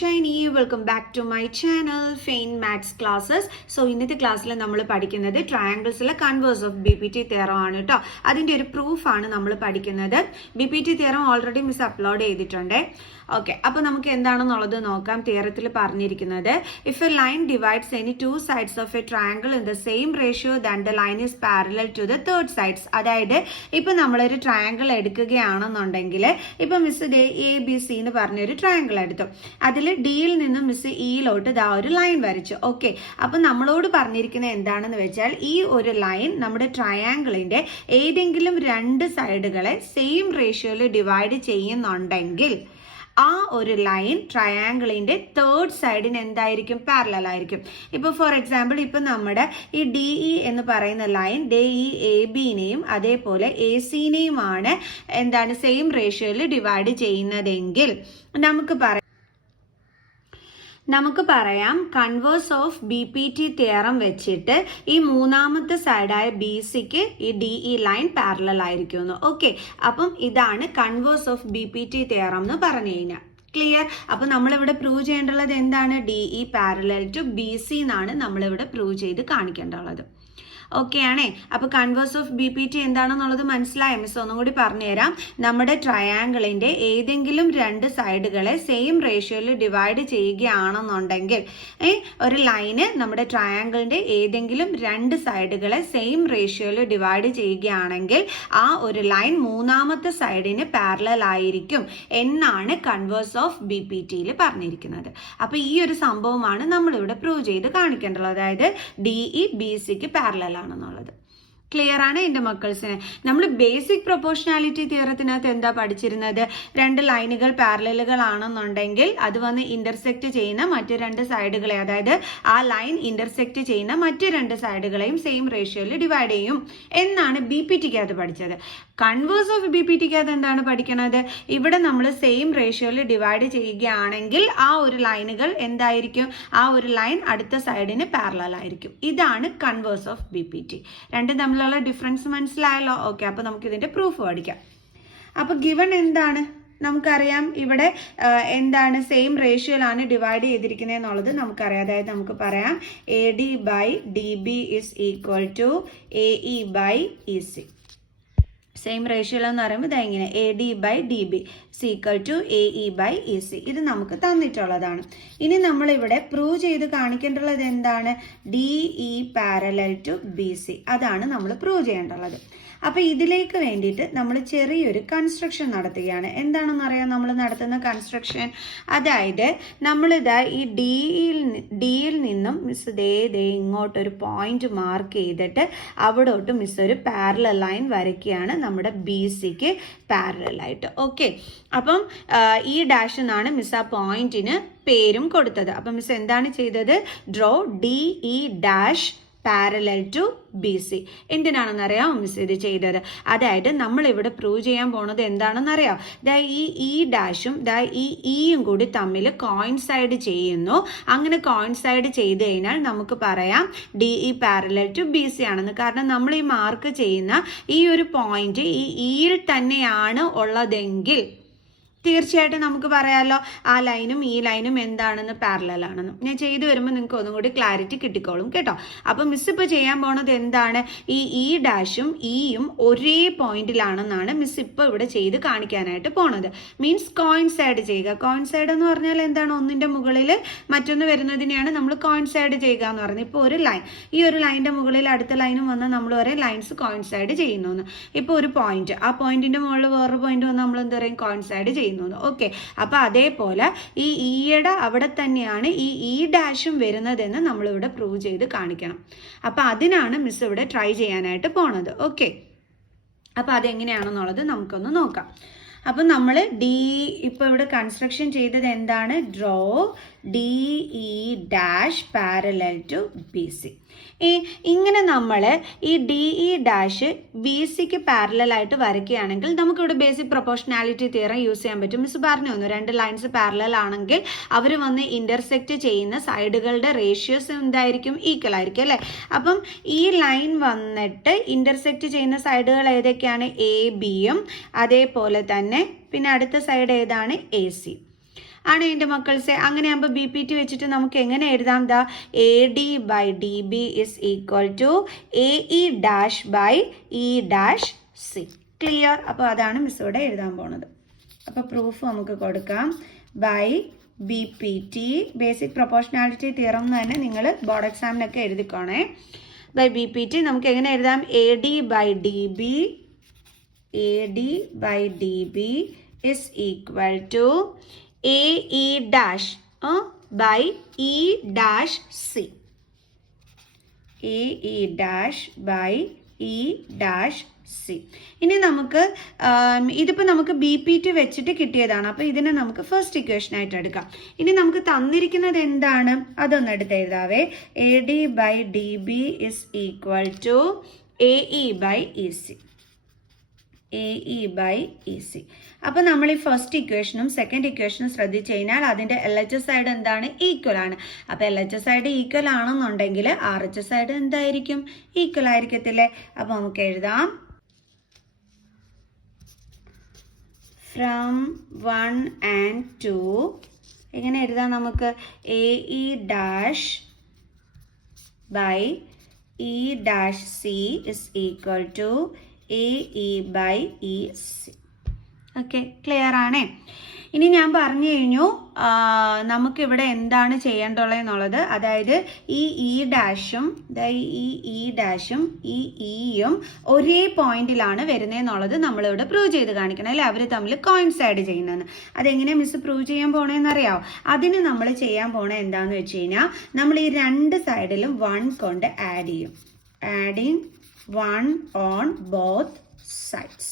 Shiny. Welcome back to my channel fine maths classes. So ഇന്നത്തെ ക്ലാസ്സിൽ നമ്മൾ പഠിക്കുന്നത് ട്രയാങ്കിൾസിലെ കൺവേഴ്സ് ഓഫ് BPT തിയറം ആണ് കേട്ടോ. അതിൻ്റെ ഒരു പ്രൂഫാണ് നമ്മൾ പഠിക്കുന്നത്. BPT theorem already miss upload ചെയ്തിട്ടുണ്ട്. ഓക്കെ, അപ്പോൾ നമുക്ക് എന്താണെന്നുള്ളത് നോക്കാം. തിയറത്തിൽ പറഞ്ഞിരിക്കുന്നത് if a line divides any two sides of a triangle in the same ratio than the line is parallel to the third sides. അതായത് ഇപ്പം നമ്മളൊരു ട്രയാങ്കിൾ എടുക്കുകയാണെന്നുണ്ടെങ്കിൽ ഇപ്പം മിസ് ABC എന്ന് പറഞ്ഞൊരു ട്രയാങ്കിൾ എടുത്തു. അതിൽ ഡിയിൽ നിന്നും മിസ് ഇയിലോട്ട് ഇതാ ഒരു ലൈൻ വരച്ചു. ഓക്കെ, അപ്പം നമ്മളോട് പറഞ്ഞിരിക്കുന്നത് എന്താണെന്ന് വെച്ചാൽ ഈ ഒരു ലൈൻ നമ്മുടെ ട്രയാങ്കിളിൻ്റെ ഏതെങ്കിലും രണ്ട് സൈഡുകളെ സെയിം റേഷ്യോയിൽ ഡിവൈഡ് ചെയ്യുന്നുണ്ടെങ്കിൽ ആ ഒരു ലൈൻ ട്രയാങ്കിളിൻ്റെ തേർഡ് സൈഡിന് എന്തായിരിക്കും? പാരലൽ ആയിരിക്കും. ഇപ്പോൾ ഫോർ എക്സാമ്പിൾ ഇപ്പം നമ്മുടെ ഈ DE എന്ന് പറയുന്ന ലൈൻ ഈ ABനെയും അതേപോലെ ACനെയുമാണ് എന്താണ് സെയിം റേഷ്യോയിൽ ഡിവൈഡ് ചെയ്യുന്നതെങ്കിൽ നമുക്ക് പറയാം കൺവേഴ്സ് ഓഫ് BPT തിയറം വെച്ചിട്ട് ഈ മൂന്നാമത്തെ സൈഡായ BCക്ക് ഈ DE ലൈൻ പാരലൽ ആയിരിക്കുമെന്ന്. ഓക്കെ, അപ്പം ഇതാണ് കൺവേഴ്സ് ഓഫ് BPT തിയറം എന്ന് പറഞ്ഞു കഴിഞ്ഞാൽ ക്ലിയർ. അപ്പം നമ്മളിവിടെ പ്രൂവ് ചെയ്യേണ്ടുള്ളത് എന്താണ്? DE പാരലൽ ടു BC എന്നാണ് നമ്മളിവിടെ പ്രൂവ് ചെയ്ത് കാണിക്കേണ്ടുള്ളത്. ഓക്കെ ആണേ. അപ്പോൾ കൺവേഴ്സ് ഓഫ് BPT എന്താണെന്നുള്ളത് മനസ്സിലായ മിസ് ഒന്നും കൂടി പറഞ്ഞുതരാം. നമ്മുടെ ട്രയാങ്കിളിൻ്റെ ഏതെങ്കിലും രണ്ട് സൈഡുകളെ സെയിം റേഷ്യോയിൽ ഡിവൈഡ് ചെയ്യുകയാണെന്നുണ്ടെങ്കിൽ ഒരു ലൈന് നമ്മുടെ ട്രയാങ്കിളിൻ്റെ ഏതെങ്കിലും രണ്ട് സൈഡുകളെ സെയിം റേഷ്യോയിൽ ഡിവൈഡ് ചെയ്യുകയാണെങ്കിൽ ആ ഒരു ലൈൻ മൂന്നാമത്തെ സൈഡിന് പാരലൽ ആയിരിക്കും എന്നാണ് കൺവേഴ്സ് ഓഫ് BPTയിൽ പറഞ്ഞിരിക്കുന്നത്. അപ്പോൾ ഈ ഒരു സംഭവമാണ് നമ്മളിവിടെ പ്രൂവ് ചെയ്ത് കാണിക്കേണ്ടത്. അതായത് DE BCക്ക് പാരലൽ ആണെന്നുള്ളത്. ക്ലിയർ ആണ് എൻ്റെ മക്കൾസിന്? നമ്മൾ ബേസിക് പ്രൊപ്പോർഷണാലിറ്റി തിയറത്തിനകത്ത് എന്താ പഠിച്ചിരുന്നത്? രണ്ട് ലൈനുകൾ പാരലലുകളാണെന്നുണ്ടെങ്കിൽ അത് വന്ന് ഇന്റർസെക്റ്റ് ചെയ്യുന്ന മറ്റു രണ്ട് സൈഡുകളെ, അതായത് ആ ലൈൻ ഇന്റർസെക്റ്റ് ചെയ്യുന്ന മറ്റു രണ്ട് സൈഡുകളെയും സെയിം റേഷ്യോയിൽ ഡിവൈഡ് ചെയ്യും എന്നാണ് BPTക്കകത്ത് പഠിച്ചത്. കൺവേഴ്സ് ഓഫ് BPTക്കകത്ത് എന്താണ് പഠിക്കണത്? ഇവിടെ നമ്മൾ സെയിം റേഷ്യോയിൽ ഡിവൈഡ് ചെയ്യുകയാണെങ്കിൽ ആ ഒരു ലൈനുകൾ എന്തായിരിക്കും? ആ ഒരു ലൈൻ അടുത്ത സൈഡിന് പാരലൽ ആയിരിക്കും. ഇതാണ് കൺവേഴ്സ് ഓഫ് BPT. രണ്ടും തമ്മിലുള്ള ഡിഫറൻസ് മനസ്സിലായല്ലോ? ഓക്കെ, അപ്പോൾ നമുക്ക് ഇതിൻ്റെ പ്രൂഫ് പഠിക്കാം. അപ്പോൾ ഗിവൺ എന്താണ്? നമുക്കറിയാം ഇവിടെ എന്താണ് സെയിം റേഷ്യോയിലാണ് ഡിവൈഡ് ചെയ്തിരിക്കുന്നത് എന്നുള്ളത് നമുക്കറിയാം. അതായത് നമുക്ക് പറയാം AD by DB is equal to AE by EC. Same റേഷ്യോയിൽ എന്ന് പറയുമ്പോൾ ഇതെങ്ങനെ? AD by DB equal to AE by EC. ഇത് നമുക്ക് തന്നിട്ടുള്ളതാണ്. ഇനി നമ്മളിവിടെ പ്രൂവ് ചെയ്ത് കാണിക്കേണ്ടുള്ളത് എന്താണ്? DE parallel to BC. അതാണ് നമ്മൾ പ്രൂവ് ചെയ്യേണ്ടുള്ളത്. അപ്പോൾ ഇതിലേക്ക് വേണ്ടിയിട്ട് നമ്മൾ ചെറിയൊരു കൺസ്ട്രക്ഷൻ നടത്തുകയാണ്. എന്താണെന്ന് അറിയാം നമ്മൾ നടത്തുന്ന കൺസ്ട്രക്ഷൻ? അതായത് നമ്മളിതാ ഈ ഡിയിൽ നിന്നും മിസ് ദേ ഇങ്ങോട്ടൊരു പോയിന്റ് മാർക്ക് ചെയ്തിട്ട് അവിടോട്ട് മിസ് ഒരു പാരലൽ ലൈൻ വരയ്ക്കുകയാണ് നമ്മുടെ BCക്ക് പാരലലായിട്ട്. ഓക്കെ, അപ്പം ഈ ഡാഷ് എന്നാണ് മിസ് ആ പോയിന്റിന് പേരും കൊടുത്തത്. അപ്പം മിസ് എന്താണ് ചെയ്തത്? Draw DE dash parallel to BC. എന്തിനാണെന്നറിയാം മിസ് ഇത് ചെയ്തത്? അതായത് നമ്മളിവിടെ പ്രൂവ് ചെയ്യാൻ പോണത് എന്താണെന്നറിയാം? ഈ ഡാഷും ഈ ഇയും കൂടി തമ്മിൽ കോയിൻസൈഡ് ചെയ്യുന്നു. അങ്ങനെ കോയിൻസൈഡ് ചെയ്ത് കഴിഞ്ഞാൽ നമുക്ക് പറയാം DE പാരലൽ ടു BC ആണെന്ന്. കാരണം നമ്മൾ ഈ മാർക്ക് ചെയ്യുന്ന ഈ ഒരു പോയിന്റ് ഈ ഇയിൽ തന്നെയാണ് ഉള്ളതെങ്കിൽ തീർച്ചയായിട്ടും നമുക്ക് പറയാമല്ലോ ആ ലൈനും ഈ ലൈനും എന്താണെന്ന് പാരലൽ ആണെന്ന്. ഞാൻ ചെയ്തു വരുമ്പോൾ നിങ്ങൾക്ക് ഒന്നും കൂടി ക്ലാരിറ്റി കിട്ടിക്കോളും കേട്ടോ. അപ്പം മിസ് ഇപ്പോൾ ചെയ്യാൻ പോണത് എന്താണ്? ഈ ഡാഷും ഇയും ഒരേ പോയിന്റിലാണെന്നാണ് മിസ് ഇപ്പോൾ ഇവിടെ ചെയ്ത് കാണിക്കാനായിട്ട് പോണത്. മീൻസ് കോയിൻസൈഡ് ചെയ്യുക. കോയിൻസൈഡ് എന്ന് പറഞ്ഞാൽ എന്താണ്? ഒന്നിൻ്റെ മുകളിൽ മറ്റൊന്ന് വരുന്നതിനെയാണ് നമ്മൾ കോയിൻസൈഡ് ചെയ്യുക എന്ന് പറയുന്നത്. ഇപ്പോൾ ഒരു ലൈൻ, ഈ ഒരു ലൈനിൻ്റെ മുകളിൽ അടുത്ത ലൈനും വന്നാൽ നമ്മൾ പറയും ലൈൻസ് കോയിൻസൈഡ് ചെയ്യുന്നു. ഇപ്പോൾ ഒരു പോയിന്റ്, ആ പോയിന്റിൻ്റെ മുകളിൽ വേറൊരു പോയിന്റ് വന്നാൽ നമ്മൾ എന്താ പറയും? കോയിൻസൈഡ് ചെയ്യുന്നു. ഓക്കെ, അപ്പൊ അതേപോലെ ഈ ഇയുടെ അവിടെ തന്നെയാണ് ഈ ഡാഷും വരുന്നതെന്ന് നമ്മളിവിടെ പ്രൂവ് ചെയ്ത് കാണിക്കണം. അപ്പൊ അതിനാണ് മിസ് ഇവിടെ ട്രൈ ചെയ്യാനായിട്ട് പോണത്. ഓക്കെ, അപ്പൊ അതെങ്ങനെയാണെന്നുള്ളത് നമുക്കൊന്ന് നോക്കാം. അപ്പം നമ്മൾ ഇപ്പോൾ ഇവിടെ കൺസ്ട്രക്ഷൻ ചെയ്തത് എന്താണ്? Draw DE dash parallel to BC. ഇങ്ങനെ നമ്മൾ ഈ DE ഡാഷ് BCക്ക് പാരലലായിട്ട് വരയ്ക്കുകയാണെങ്കിൽ നമുക്കിവിടെ ബേസിക് പ്രൊപ്പോർഷണാലിറ്റി തിയറം യൂസ് ചെയ്യാൻ പറ്റും. മിസ് പറഞ്ഞു തന്നു, രണ്ട് ലൈൻസ് പാരലൽ ആണെങ്കിൽ അവർ വന്ന് ഇന്റർസെക്റ്റ് ചെയ്യുന്ന സൈഡുകളുടെ റേഷ്യോസ് എന്തായിരിക്കും? ഈക്വൽ ആയിരിക്കും അല്ലേ? അപ്പം ഈ ലൈൻ വന്നിട്ട് ഇന്റർസെക്റ്റ് ചെയ്യുന്ന സൈഡുകൾ ഏതൊക്കെയാണ്? ABയും അതേപോലെ തന്നെ പിന്നെ അടുത്ത സൈഡ് ഏതാണ്? AC. ആണ് എൻ്റെ മക്കൾസെ. അങ്ങനെയാകുമ്പോൾ BPT വെച്ചിട്ട് നമുക്ക് എങ്ങനെ എഴുതാം? ദാ AD/DB is equal to AE-/E-C. Clear? അപ്പോൾ അതാണ് മിസ് ഇവിടെ എഴുതാൻ പോണത്. അപ്പോൾ പ്രൂഫ് നമുക്ക് കൊടുക്കാം. By BPT, basic proportionality theorem എന്ന് തന്നെ നിങ്ങൾ ബോർഡ് എക്സാമിനൊക്കെ എഴുതിക്കോണേ. ബൈ BPT നമുക്ക് എങ്ങനെ എഴുതാം? AD/DB is equal to AE-/E-C. AE-/E-C. ഇനി നമുക്ക് ഇതിപ്പോൾ നമുക്ക് BPT വെച്ചിട്ട് കിട്ടിയതാണ്. അപ്പോൾ ഇതിനെ നമുക്ക് ഫസ്റ്റ് ഇക്വേഷൻ ആയിട്ട് എടുക്കാം. ഇനി നമുക്ക് തന്നിരിക്കുന്നത് എന്താണ് അതൊന്ന് എടുത്ത് എഴുതാവേ. AD/DB is equal to AE/EC. AE/EC. അപ്പോൾ നമ്മൾ ഈ ഫസ്റ്റ് ഇക്വേഷനും സെക്കൻഡ് ഇക്വേഷനും ശ്രദ്ധിച്ചു കഴിഞ്ഞാൽ അതിൻ്റെ LHS സൈഡ് എന്താണ്? ഈക്വൽ ആണ്. അപ്പോൾ LHS സൈഡ് ഈക്വൽ ആണെന്നുണ്ടെങ്കിൽ RHS സൈഡ് എന്തായിരിക്കും? ഈക്വൽ ആയിരിക്കത്തില്ലേ? അപ്പോൾ നമുക്ക് എഴുതാം ഫ്രം 1 and 2 എങ്ങനെ എഴുതാം നമുക്ക്? AE-/E-C is equal to AE/EC. Okay, clear ആണേ? ഇനി ഞാൻ പറഞ്ഞു കഴിഞ്ഞു നമുക്കിവിടെ എന്താണ് ചെയ്യേണ്ടുള്ളതെന്നുള്ളത്. അതായത് ഈ E-ഉം ഈ E-യും ഒരേ പോയിന്റിലാണ് വരുന്നതെന്നുള്ളത് നമ്മളിവിടെ പ്രൂവ് ചെയ്ത് കാണിക്കണം അല്ലേ? അവർ തമ്മിൽ കോയിൻസൈഡ് ചെയ്യുന്നതെന്ന്. അതെങ്ങനെ മിസ് പ്രൂവ് ചെയ്യാൻ പോണേന്ന് അറിയാമോ? അതിന് നമ്മൾ ചെയ്യാൻ പോണേ എന്താണെന്ന് വെച്ച് കഴിഞ്ഞാൽ നമ്മൾ ഈ രണ്ട് സൈഡിലും 1 കൊണ്ട് ആഡ് ചെയ്യും. Adding 1 on both sides.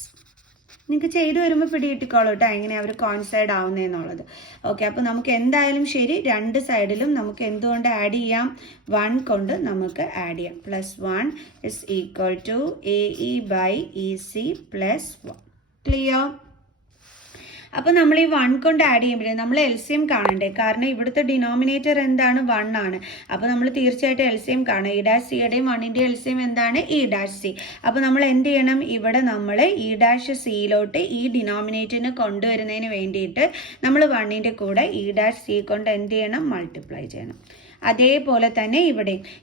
നിങ്ങൾക്ക് ചെയ്തു വരുമ്പോൾ പിടികിട്ടിക്കോളൂ കേട്ടോ എങ്ങനെയാണ് അവർ കോയിൻസൈഡ് ആവുന്നതെന്നുള്ളത്. ഓക്കെ, അപ്പോൾ നമുക്ക് എന്തായാലും ശരി രണ്ട് സൈഡിലും നമുക്ക് എന്തുകൊണ്ട് ആഡ് ചെയ്യാം? 1 കൊണ്ട് നമുക്ക് ആഡ് ചെയ്യാം. +1 is equal to AE/EC +1. Clear? അപ്പോൾ നമ്മൾ ഈ 1 കൊണ്ട് ആഡ് ചെയ്യുമ്പോഴേ നമ്മൾ LCM കാണണ്ടേ? കാരണം ഇവിടുത്തെ ഡിനോമിനേറ്റർ എന്താണ്? 1 ആണ്. അപ്പോൾ നമ്മൾ തീർച്ചയായിട്ടും LCM കാണും. E'(C)യുടെയും 1ന്റെ LCM എന്താണ്? E'(C). അപ്പോൾ നമ്മൾ എന്ത് ചെയ്യണം? ഇവിടെ നമ്മൾ E'(C)ലോട്ട് ഈ ഡിനോമിനേറ്ററിന് കൊണ്ടുവരുന്നതിന് വേണ്ടിയിട്ട് നമ്മൾ 1ന്റെ കൂടെ E'(C) കൊണ്ട് എന്ത് ചെയ്യണം? മൾട്ടിപ്ലൈ ചെയ്യണം. അതേപോലെ തന്നെ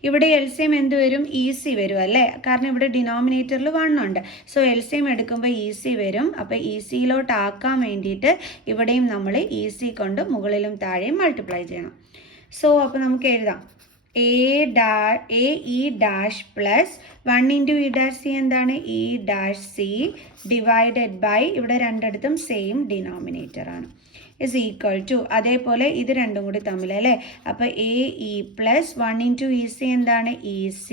ഇവിടെ LCM എന്ത് വരും? EC വരും അല്ലേ? കാരണം ഇവിടെ ഡിനോമിനേറ്ററിൽ 1 ഉണ്ട്. സോ LCM എടുക്കുമ്പോൾ EC വരും. അപ്പോൾ ECയിലോട്ട് ആക്കാൻ വേണ്ടിയിട്ട് ഇവിടെയും നമ്മൾ EC കൊണ്ട് മുകളിലും താഴെയും മൾട്ടിപ്ലൈ ചെയ്യണം. സോ അപ്പോൾ നമുക്ക് എഴുതാം AE' + 1 × E'(C) എന്താണ്? E'(C) ഡിവൈഡഡ് ബൈ ഇവിടെ രണ്ടിടത്തും സെയിം ഡിനോമിനേറ്റർ ആണ് is equal to അതേപോലെ ഇത് രണ്ടും കൂടി തമ്മിൽ അല്ലേ? അപ്പോൾ AE + 1 × EC എന്താണ്? EC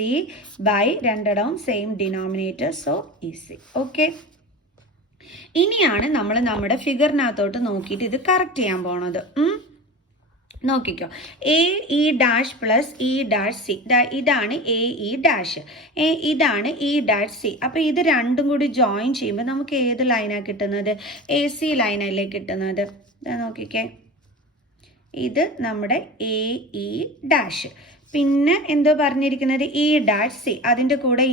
ബൈ രണ്ടിടവും same denominator, so EC. Okay, ഇനിയാണ് നമ്മൾ നമ്മുടെ ഫിഗറിനകത്തോട്ട് നോക്കിയിട്ട് ഇത് കറക്റ്റ് ചെയ്യാൻ പോണത്. നോക്കിക്കോ, AE' + E'(C) ഇതാണ് AE', ഇതാണ് E'(C). അപ്പോൾ ഇത് രണ്ടും കൂടി ജോയിൻ ചെയ്യുമ്പോൾ നമുക്ക് ഏത് ലൈനാണ് കിട്ടുന്നത്? AC ലൈനല്ലേ കിട്ടുന്നത്. നോക്കിക്കേ, ഇത് നമ്മുടെ AE'. പിന്നെ എന്തോ പറഞ്ഞിരിക്കുന്നത്? E'(C). അതിൻ്റെ കൂടെ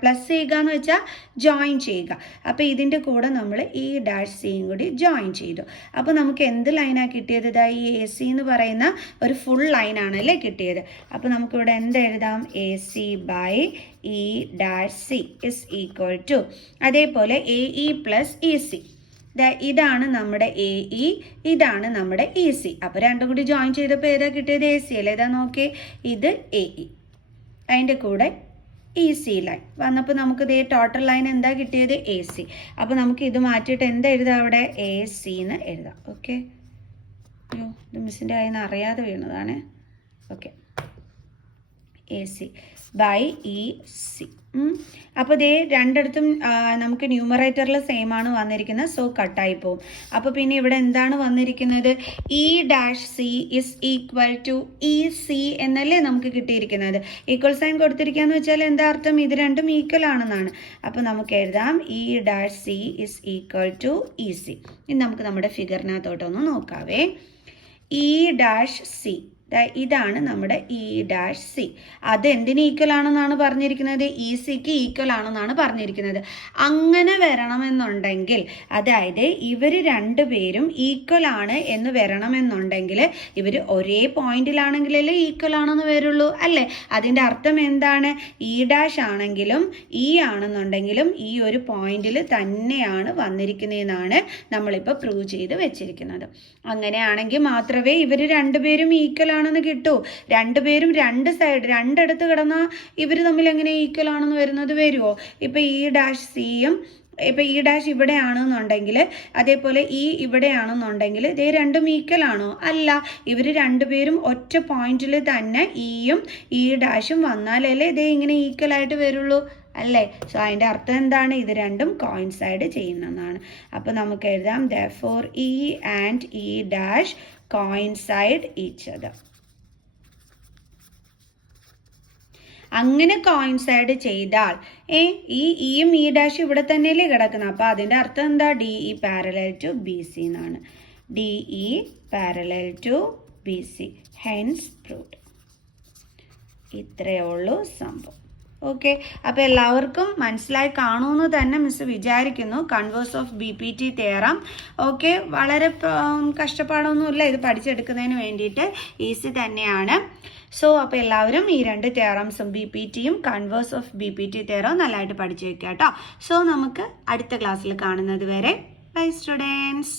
പ്ലസ് ചെയ്യുക എന്ന് വെച്ചാൽ ജോയിൻ ചെയ്യുക. അപ്പോൾ ഇതിൻ്റെ കൂടെ നമ്മൾ E'(C)യും കൂടി ജോയിൻ ചെയ്തു. അപ്പോൾ നമുക്ക് എന്ത് ലൈനാണ് കിട്ടിയത്? ഈ AC എന്ന് പറയുന്ന ഒരു ഫുൾ ലൈനാണല്ലേ കിട്ടിയത്. അപ്പോൾ നമുക്കിവിടെ എന്ത് എഴുതാം? AC/E'(C) is equal to അതേപോലെ AE + EC. ഇതാണ് നമ്മുടെ AE, ഇതാണ് നമ്മുടെ EC. അപ്പോൾ രണ്ടും കൂടി ജോയിൻ ചെയ്തപ്പോൾ ഏതാ കിട്ടിയത്? AC അല്ലേ? ഏതാ നോക്കിയേ, ഇത് AE, അതിൻ്റെ കൂടെ EC ലൈൻ വന്നപ്പോൾ നമുക്ക് ഇതേ ടോട്ടൽ ലൈൻ എന്താ കിട്ടിയത്? AC. അപ്പോൾ നമുക്ക് ഇത് മാറ്റിയിട്ട് എന്താ എഴുതാം? അവിടെ AC എന്ന് എഴുതാം. ഓക്കെ, അയ്യോ ഇത് മിസ്സിൻ്റെ കയ്യിൽ നിന്ന് അറിയാതെ വീണതാണ്. Okay, AC/EC. അപ്പോൾ ഇതേ രണ്ടിടത്തും നമുക്ക് ന്യൂമറേറ്ററിൽ സെയിം ആണ് വന്നിരിക്കുന്നത്. സോ കട്ടായി പോകും. അപ്പോൾ പിന്നെ ഇവിടെ എന്താണ് വന്നിരിക്കുന്നത്? E'(C) is equal to EC എന്നല്ലേ നമുക്ക് കിട്ടിയിരിക്കുന്നത്. ഈക്വൽ സൈൻ കൊടുത്തിരിക്കുകയെന്ന് വെച്ചാൽ എന്താ അർത്ഥം? ഇത് രണ്ടും ഈക്വൽ ആണെന്നാണ്. അപ്പോൾ നമുക്ക് എഴുതാം E'(C) is equal to EC. ഇനി നമുക്ക് നമ്മുടെ ഫിഗറിനകത്തോട്ടൊന്ന് നോക്കാവേ. E'(C) ഇതാണ് നമ്മുടെ E'(C). അത് എന്തിന് ഈക്വൽ ആണെന്നാണ് പറഞ്ഞിരിക്കുന്നത്? ECക്ക് ഈക്വൽ ആണെന്നാണ് പറഞ്ഞിരിക്കുന്നത്. അങ്ങനെ വരണമെന്നുണ്ടെങ്കിൽ, അതായത് ഇവർ രണ്ടുപേരും ഈക്വൽ ആണ് എന്ന് വരണമെന്നുണ്ടെങ്കിൽ ഇവർ ഒരേ പോയിന്റിലാണെങ്കിലല്ലേ ഈക്വൽ ആണെന്ന് വരുള്ളൂ അല്ലേ? അതിൻ്റെ അർത്ഥം എന്താണ്? E' ആണെങ്കിലും E ആണെന്നുണ്ടെങ്കിലും ഈ ഒരു പോയിന്റിൽ തന്നെയാണ് വന്നിരിക്കുന്നതെന്നാണ് നമ്മളിപ്പോൾ പ്രൂവ് ചെയ്ത് വെച്ചിരിക്കുന്നത്. അങ്ങനെയാണെങ്കിൽ മാത്രമേ ഇവർ രണ്ടുപേരും ഈക്വൽ ആണെന്ന് കിട്ടൂ. രണ്ടുപേരും രണ്ടിടത്ത് കിടന്നാൽ ഇവർ തമ്മിൽ എങ്ങനെ ഈക്വൽ ആണെന്ന് വരുന്നത്? വരുമോ? ഇപ്പം E'(C'യും ഇപ്പം E' ഇവിടെ ആണെന്നുണ്ടെങ്കിൽ, അതേപോലെ ഇവിടെ ആണെന്നുണ്ടെങ്കിൽ ഇതേ രണ്ടും ഈക്വൽ ആണോ? അല്ല. ഇവർ രണ്ടുപേരും ഒറ്റ പോയിന്റിൽ തന്നെ Eയും E' വന്നാലല്ലേ ഇതേ ഇങ്ങനെ ഈക്വൽ ആയിട്ട് വരുള്ളൂ അല്ലേ? സോ അതിൻ്റെ അർത്ഥം എന്താണ്? ഇത് രണ്ടും കോയിൻസൈഡ് ചെയ്യുന്നതാണ്. അപ്പോൾ നമുക്ക് എഴുതാം therefore E and E' coincide each other. അങ്ങനെ കോയിൻസൈഡ് ചെയ്താൽ ഇയും E' ഇവിടെ തന്നെയല്ലേ കിടക്കുന്നത്. അപ്പോൾ അതിൻ്റെ അർത്ഥം എന്താ? DE parallel to BC എന്നാണ്. DE parallel to BC. hence proved. ഇത്രയേ ഉള്ളൂ സംഭവം. ഓക്കെ, അപ്പോൾ എല്ലാവർക്കും മനസ്സിലായി കാണുമെന്ന് തന്നെ മിസ് വിചാരിക്കുന്നു. Converse of BPT theorem. Okay, വളരെ കഷ്ടപ്പാടൊന്നുമില്ല ഇത് പഠിച്ചെടുക്കുന്നതിന് വേണ്ടിയിട്ട്, ഈസി തന്നെയാണ്. സോ അപ്പോൾ എല്ലാവരും ഈ രണ്ട് തിയറംസും BPTയും കൺവേഴ്സ് ഓഫ് BPT തിയറവും നല്ലതായിട്ട് പഠിച്ചു വെക്കുക കേട്ടോ. സോ നമുക്ക് അടുത്ത ക്ലാസ്സിൽ കാണുന്നത് വരെ ബൈ സ്റ്റുഡൻസ്.